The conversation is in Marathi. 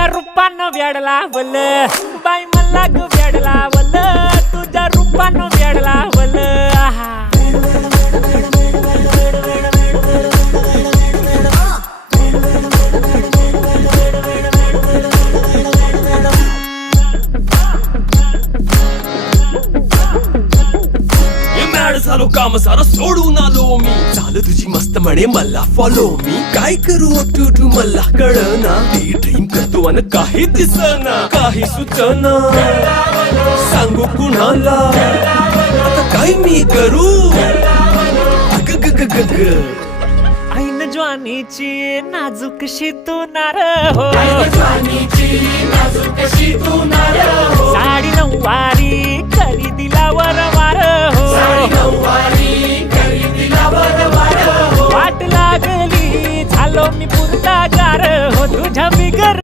तुझ्या रूपानं वेडला वल बाई मला ग वेडला वल तुझ्या रूपानं वेडला वल झालो काम सारा सोडून आलो मी झालं तुझी मस्त म्हणे मला फॉलो मी काय करू टू मला कळना ते ड्रीम करतो आणि काही दिसना काही सुचना सांगू कुणाला आता काय मी करू अग ग ग ग ग ऐन ज्वानीची नाजूकशी तू नार हो साडी नऊवारी करी दिलावर वार हो वाट लागली झालो मी